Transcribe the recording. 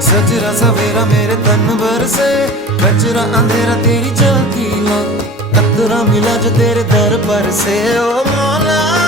सजरा सवेरा मेरे तन बरसे, कचरा अंधेरा तेरी झांकी ला, कतरा मिला जो तेरे दर पर से। ओ मौला